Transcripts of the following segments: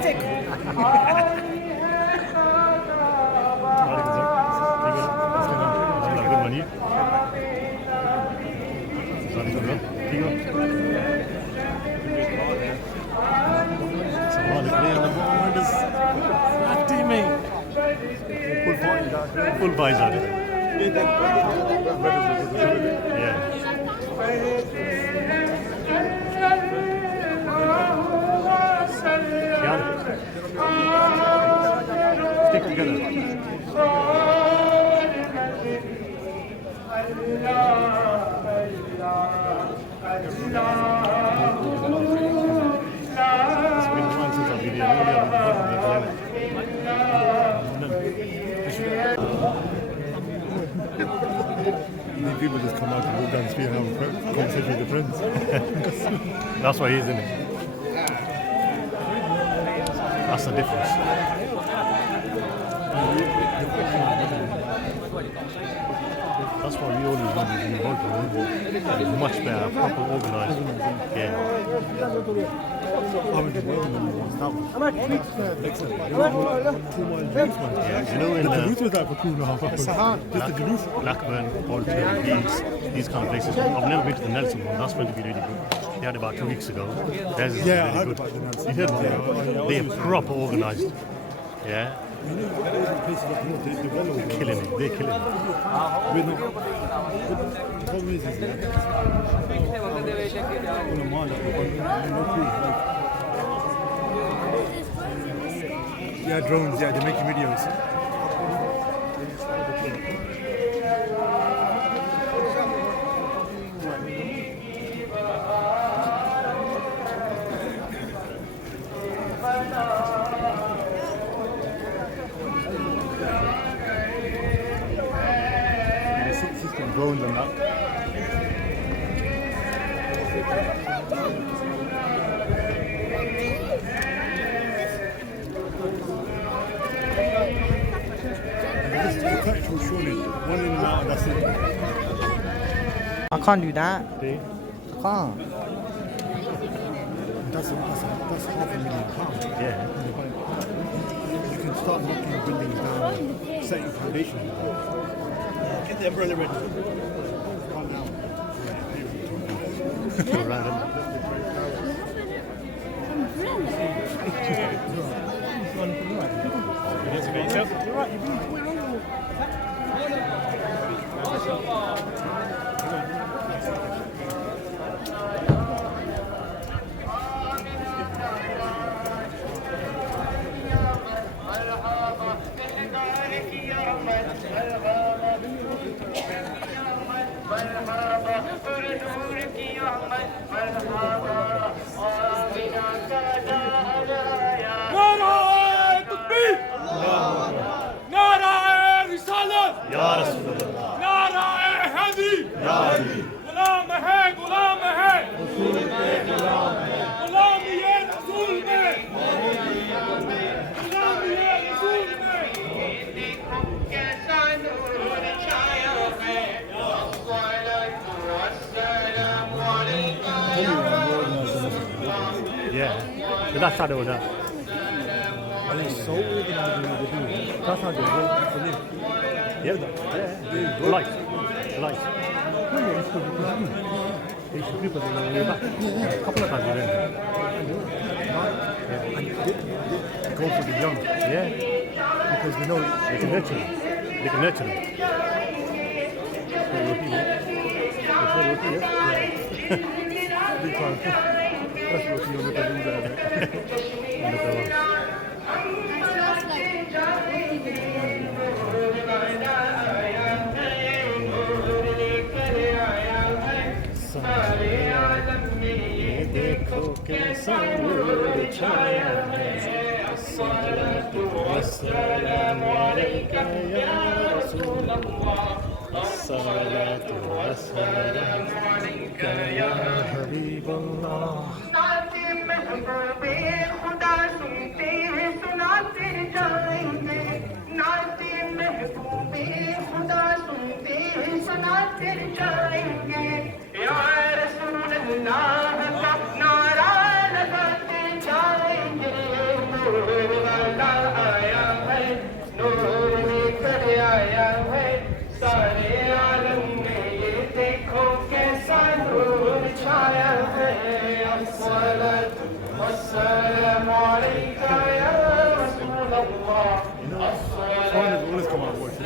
Stick. Full buys on it. Yeah. Stick together. People just come out and walk down the street and have a conversation with their friends. That's what he is, isn't it? That's the difference. That's what we always want in Volta. Much better, proper organised. Yeah. You know, in Blackburn, Bolton, Leeds, these kind of places. I've never been to the Nelson one. That's going to be really good. They had about 2 weeks ago. Theirs is really good. You heard about it? They're proper organised. Yeah. They're killing it. They're killing it. Yeah, drones, yeah, they're making videos. Drones and that. I can't do that. See? I can't. That's £500,000. Yeah. You can start knocking buildings down, setting foundations. Get the umbrella ready. Random. Yeah. But that's sad or that. And it's so organised in what they do. That's how they work for me. Yeah. Life. Life. No, it's for the people. They should grip us on the way back. A couple of times we went. And they go for the young. Yeah. Because they know They can nurture them. They can nurture them. big time. That's what you look at do there. دیکھو کیسا نور چھایا ہے السلام علیکم یا رسول اللہ الصلاۃ والسلام علیک یا حبیب اللہ محبوب خدا سنتے ہیں سناتے جائیں گے ناتے محبوب خدا سنتے ہیں سناتے جائیں گے یا رسول اللہ کا نعرہ لگاتے جائیں گے نور والا آیا ہے نور لے کر آیا ہے سارے عالم میں یہ دیکھو کیسا نور چھایا ہے الصلاۃ والسلام علیک یا رسول اللہ Foreigners always come out voice.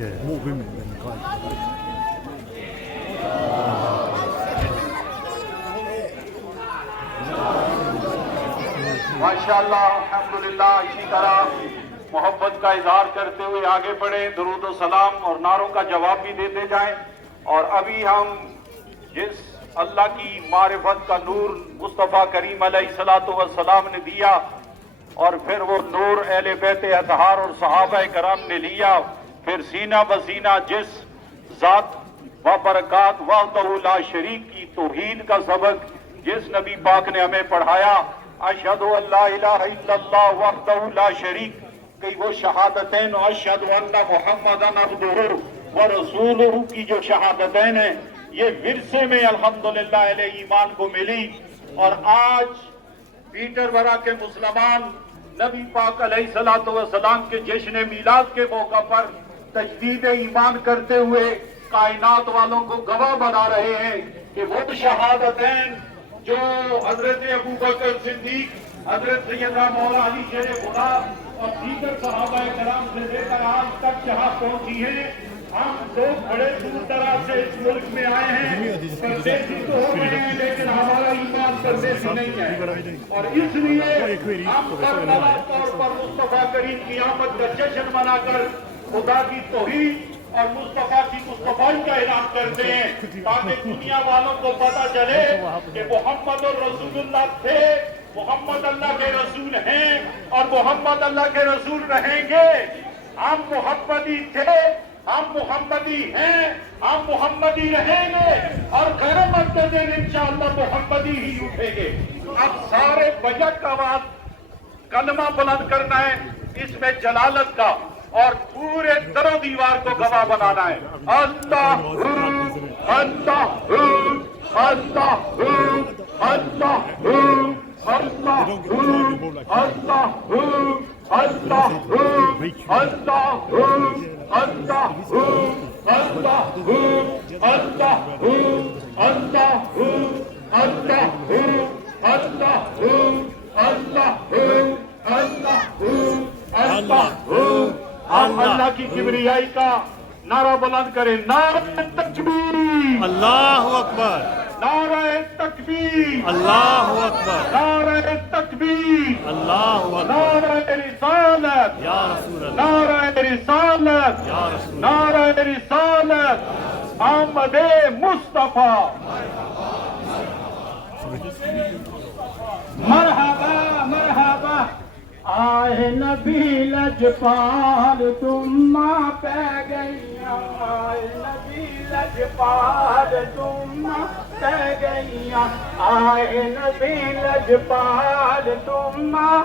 Yeah. More women than guys. ماشاءاللہ الحمدللہ اسی طرح محبت کا اظہار کرتے ہوئے آگے بڑھیں درود و سلام اور نعروں کا جواب بھی دیتے جائیں اور ابھی ہم جس اللہ کی معرفت کا نور مصطفیٰ کریم علیہ الصلوۃ والسلام نے دیا اور پھر وہ نور اہل بیت اطہار اور صحابہ کرام نے لیا پھر سینہ بسینہ جس ذات و برکات وحدہ لا شریک کی توحید کا سبق جس نبی پاک نے ہمیں پڑھایا اشہد ان لا الہ الا اللہ وحدہ لا شریک کہ وہ شہادتین اشہد ان محمدا عبدہ ورسولہ کی جو شہادتین ہیں یہ ورثے میں الحمدللہ اہل ایمان کو ملی اور آج پیٹر برا کے مسلمان نبی پاک علیہ الصلوۃ والسلام کے جشن میلاد کے موقع پر تجدید ایمان کرتے ہوئے کائنات والوں کو گواہ بنا رہے ہیں کہ وہ شہادتین جو حضرت ابوبکر صدیق حضرت سیدنا مولا علی شیر خدا اور دیگر صحابہ کرام سے لے کر آج تک جہاں پہنچی ہیں ہم لوگ بڑے دور دراز سے اس ملک میں آئے ہیں پردیسی تو ہو گئے ہیں لیکن ہمارا ایمان پردیسی نہیں ہے اور اس لیے ہم سب نواز طور پر مصطفیٰ کریم کی آمد کا جشن منا کر خدا کی توحید اور مصطفیٰ کی مصطفیٰ کا اعلان کرتے ہیں تاکہ دنیا والوں کو پتہ چلے کہ محمد الرسول اللہ تھے محمد اللہ کے رسول ہیں اور محمد اللہ کے رسول رہیں گے ہم محمدی تھے ہم محمدی ہیں ہم محمدی رہیں گے اور قیامت کے دن انشاءاللہ محمدی ہی اٹھیں گے اب سارے بجٹ کا بات کلمہ بلند کرنا ہے اس میں جلالت کا اور پورے در و دیوار کو گواہ بنانا ہے اللہ اللہ اللہ اللہ اللہ اللہ اللہ اللہ اللہ کی کبریائی کا نعرہ بلند کرے نعرہ تکبیر اللہ اکبر نعرہ تکبیر اللہ اکبر نعرہ تکبیر اللہ اکبر نعرہ رسالت یا رسول اللہ نعرہ رسالت یا رسول اللہ نعرہ رسالت محمد مصطفیٰ مرحبا مرحبا آئے نبی لجپال تم ماں پہ گئیاں آئے نبی لجپال تم ماں پہ گئیاں آئے نبی لجپال تم ماں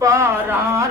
12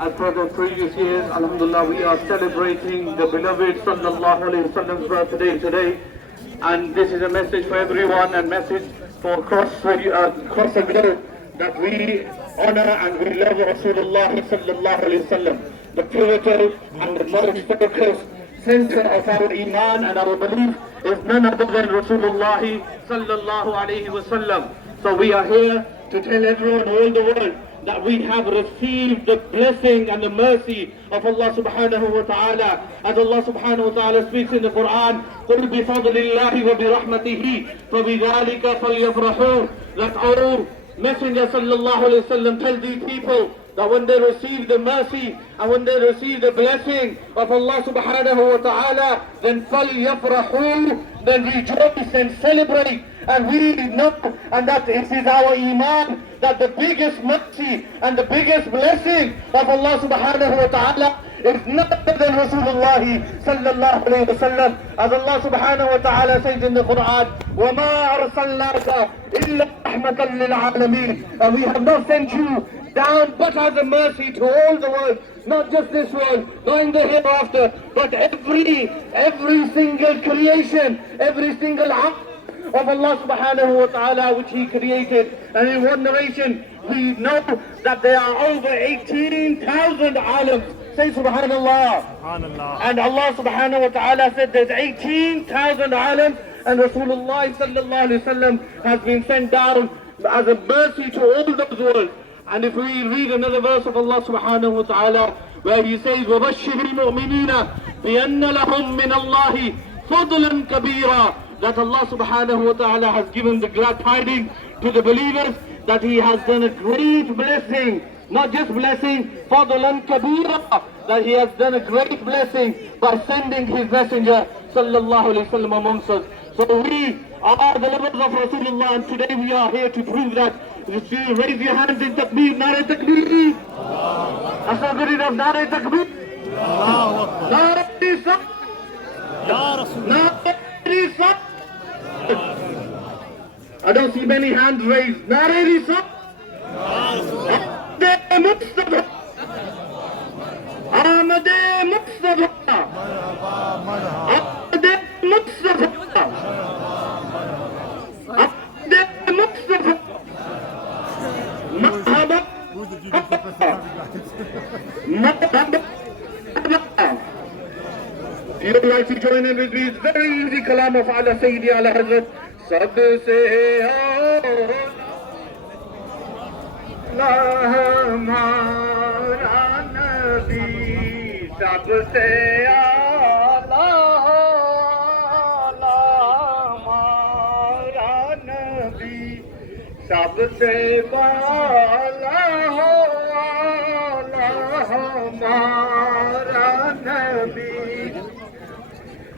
as per the previous years, alhamdulillah, we are celebrating the beloved sallallahu alaihi wasallam's birthday today, and this is a message for everyone and message for across the globe that we honor and we love Rasulullah sallallahu alaihi wasallam, the pivotal and the most focused center of our iman and our belief is none other than Rasulullah sallallahu alaihi wasallam. So we are here to tell everyone all the world that we have received the blessing and the mercy of Allah subhanahu wa ta'ala. As Allah subhanahu wa ta'ala speaks in the Quran, قُلْ بِفَضْلِ اللَّهِ وَبِرَحْمَتِهِ فَبِذَلِكَ فَلْيَفْرَحُوا. That our Messenger sallallahu alayhi wa sallam tell these people that when they receive the mercy and when they receive the blessing of Allah subhanahu wa ta'ala, then فَلْيَفْرَحُوا, then rejoice and celebrate. And we know, and that this is our iman, that the biggest mercy and the biggest blessing of Allah subhanahu wa ta'ala is none other than Rasulullah sallallahu alayhi wa sallam. As Allah subhanahu wa ta'ala says in the Quran, وَمَا أَرْسَلْنَاكَ إِلَّا رَحْمَةً لِلْعَالَمِينَ. And we have not sent you down but as a mercy to all the world, not just this world, not in the hereafter, but every single creation, every single act of Allah subhanahu wa ta'ala which He created. And in one narration we know that there are over 18,000 alams. Say subhanallah. Subhanallah. And Allah subhanahu wa ta'ala said there's 18,000 alams, and Rasulullah sallallahu alayhi wa sallam has been sent down as a mercy to all those worlds. And if we read another verse of Allah subhanahu wa ta'ala where He says وَبَشِّرِ الْمُؤْمِنِينَ بِأَنَّ لَهُم مِّنَ اللَّهِ فَضْلًا كَبِيرًا, that Allah subhanahu wa ta'ala has given the glad tidings to the believers that He has done a great blessing, not just blessing, fadlan kabira, that He has done a great blessing by sending His messenger sallallahu alayhi wa sallam amongst us. So we are the lovers of Rasulullah, and today we are here to prove that. If you raise your hands in takbir, nare takbir, asal good enough, nare takbir, nare risal, nare risal. I don't see many hands raised. Nare risal, Ahmad Mustafa, Ahmad Mustafa, Ahmad Mustafa, Ahmad Mustafa. Who's the Judas professor? If you would like to join in with me, it's very easy. Kalam of Ala Sayyidi Ala Hazrat. Sabse hamara nabi, sabse ala hamara nabi, sabse bala ho ala hamara nabi.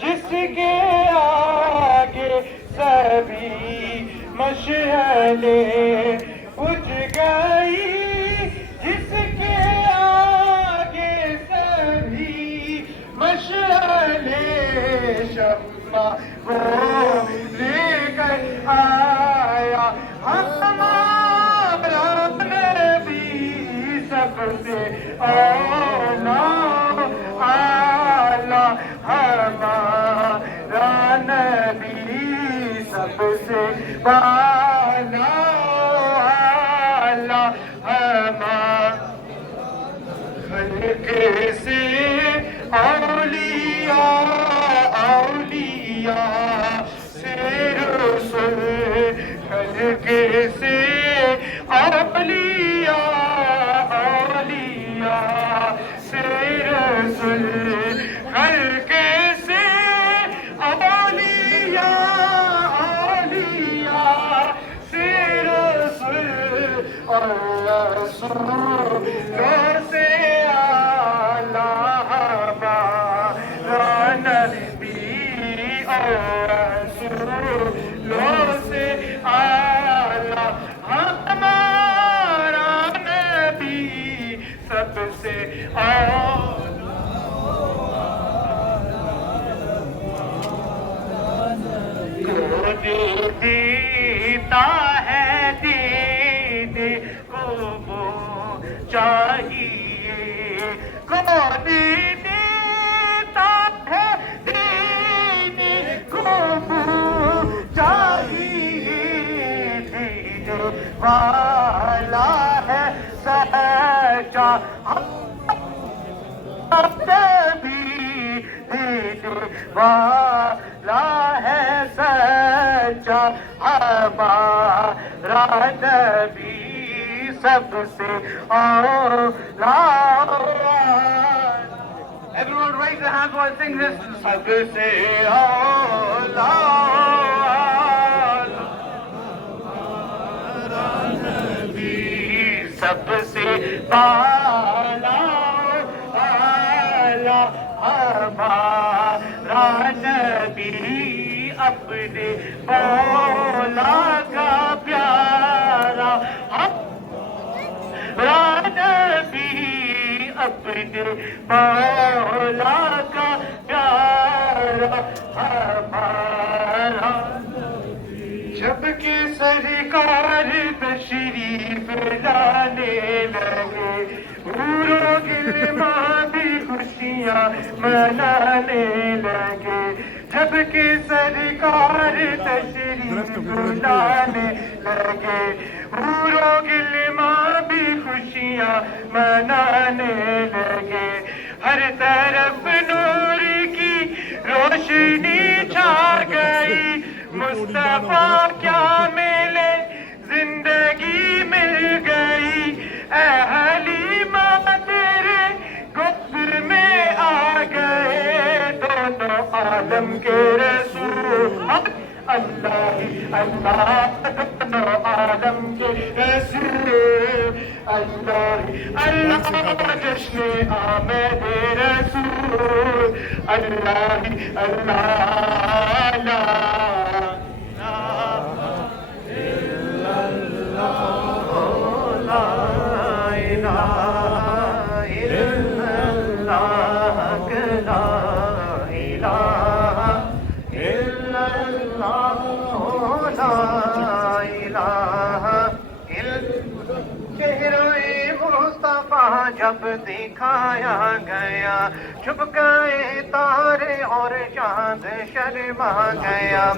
جس کے آگے سبھی مشعلیں بجھ گئی جس کے آگے سبھی مشعلیں شمع وہ لے کر آیا ہمارا نبی سب سے اولا اعلیٰ ہمارا نبی سب سے بالا اعلیٰ ہمارا خلق سے اولیاء اولیاء سے رسول خلق سے اولیاء اولیاء سے رسول خلق سے اولیاء اولیاء سے رسول اور رسول سے دیتا ہے دین کو وہ چاہیے کون دیتا ہے دین کو وہ چاہیے دین والا ہے سچا بھی دین والا ہے سچا ہمارا نبی سب سے اولا Everyone raise their hands while I sing this. سب سے اولا نبی سب سے بالا اعلیٰ ہمارا نبی اپنے مولا کا پیارا ہمارا نبی اپنے مولا کا پیارا ہمارا جب کہ سرکار تشریف لانے لگے حوروں غلماں بھی خوشیاں منانے لگے جب کہ سرکار تشریف لانے لگے حوروں غلماں بھی خوشیاں منانے لگے ہر طرف نور کی روشنی چھا گئی مصطفیٰ کیا ملے زندگی مل گئی اے حلیمہ تیرے گود میں آ گئے دونوں عالم کے رسول اللہ ہی اللہ دونوں عالم کے رسول اللہ ہی اللہ جشن آمد رسول اللہ ہی اللہ لا جب دکھایا گیا چھپ گئے تارے اور چاند شرما گیا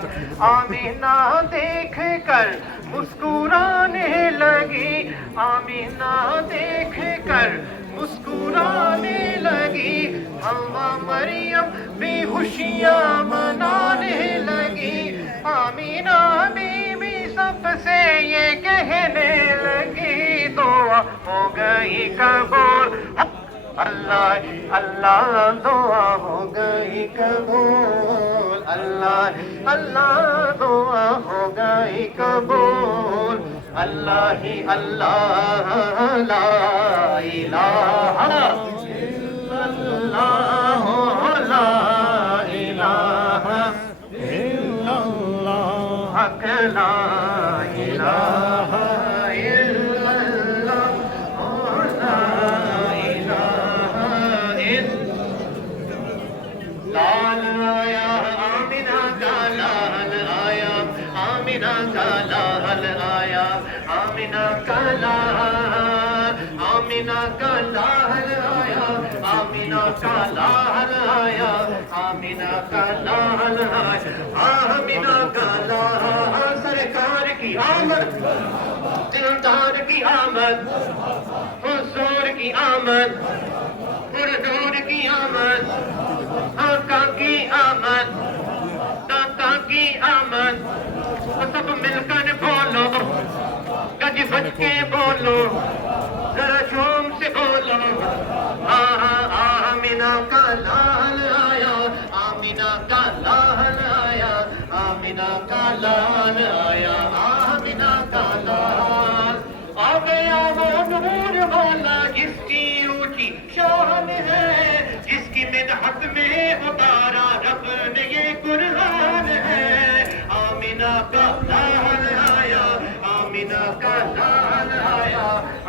آمینہ دیکھ کر مسکرانے لگی آمینہ دیکھ کر مسکرانے لگی حوا مریم بھی خوشیاں منانے لگی آمینہ بیوی سب سے یہ کہنے لگی دعا ہو گئی قبول اللہ اللہ دعا ہو گئی قبول اللہ اللہ دعا ہو گئی قبول اللہ ہی اللہ لا الہ الا اللہ حق لا الہ الا اللہ لا الہ الا لال آیا آمینہ کا لال آیا آمینہ کا لال آیا آمینہ کا لال آمینہ کا لال آیا آمینہ کا لال آیا آمینہ کا لال آیا آمینہ کا لال سرکار کی آمد دلدار کی آمد حضور کی آمد پردور کی آمد آقا کی آمد داتا کی آمد سب مل کر بولو گج بج کے بولو ذرا شوم سے بولو آمینہ کا لال آیا آمینہ کا لال آیا آمینہ کا لال آیا آمینہ کا لال آ گیا وہ نور والا جس کی اونچی شان ہے جس کی مدحت میں اتارا رب نے یہ قرآن ہے آمینہ کا لال آیا آمینہ کا لال آیا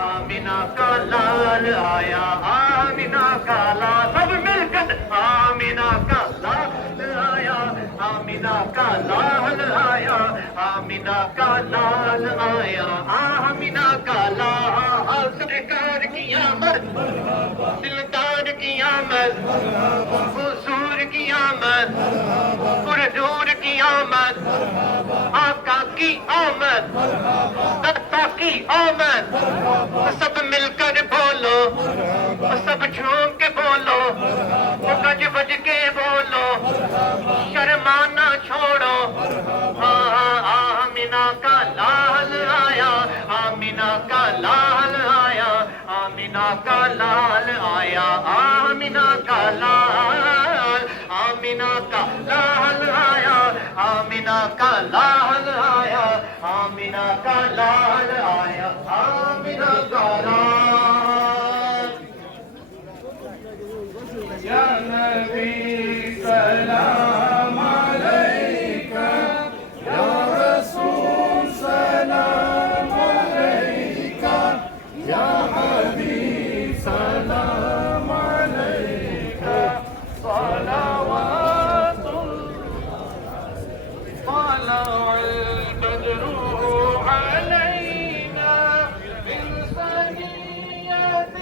آمینہ کا لال آیا آمینہ کا لال سب مل کر آمینہ کا لال آیا آمینہ کا لال آیا آمینہ کا لال آیا آمینہ کا لال سرکار کی آمد دلدار کی آمد حضور کی آمد پردور کی آمد آقا کی آمد داتا کی آمد سب مل کر بولو سب جھوم کے بولو گج بج کے بولو شرمانا چھوڑو آمینہ کا لال آیا آمینہ کا لال آیا آمینہ کا لال آیا آمینہ کا لال آمینہ کا لال آیا آمینہ کا لال آیا آمینہ کا لال آیا آمینہ کا لال یا نبی سلام علیکہ یا رسول سلام علیکہ یا حبیب سلام علیکہ صلوات طلع البدر علينا من ثنيات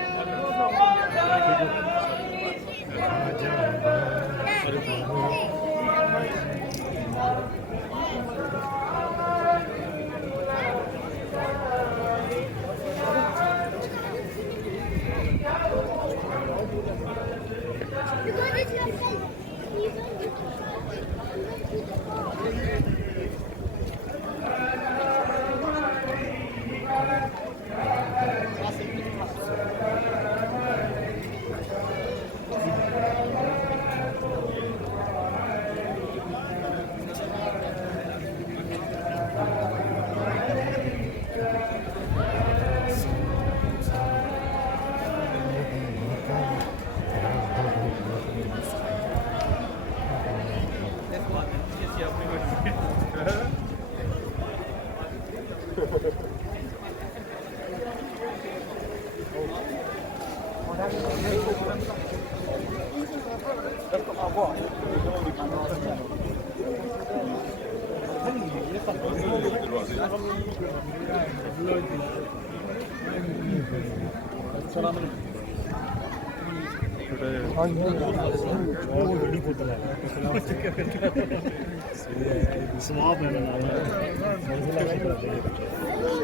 Swab and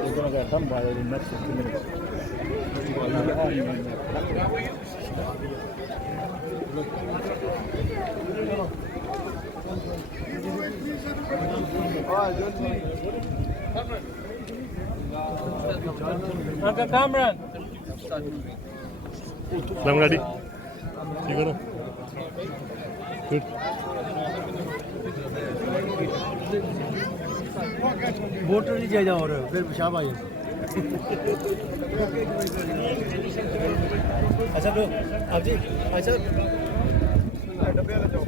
we're going to get done by the next 15 minutes. Uncle Cameron. I'm ready. You got it? Good. Voter نہیں چاہیے اور پھر پیشاب آئی اچھا تو آپ جی اچھا ڈبے والا جاؤ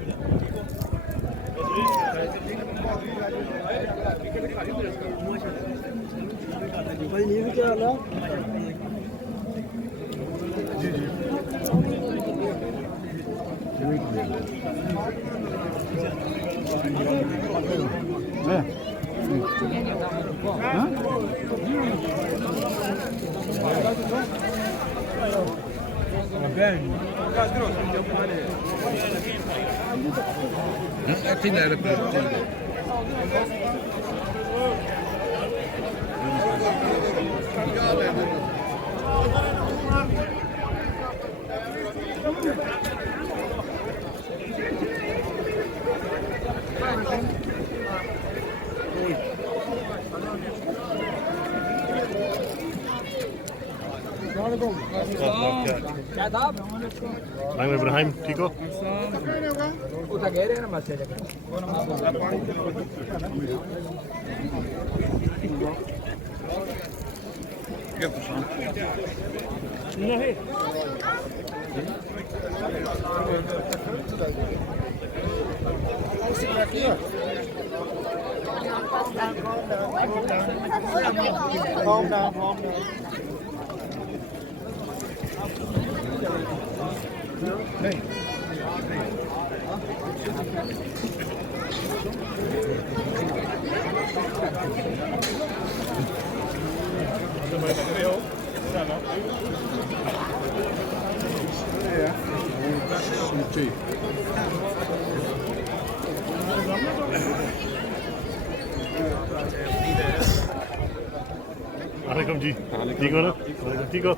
I'm Ibrahim, Tico. Calm down. Hey. Alaikum ji. Tico na? Tico. Tico.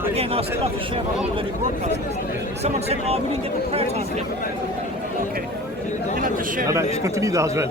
Again, I still have to share my whole bloody broadcast. Someone said, oh, we didn't get the prayer time yet. Okay. Then I have to share. Let's continue that as well.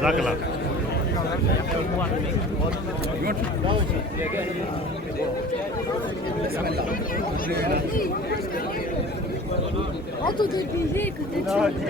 Zakala. Auto de baiser que t'es tué.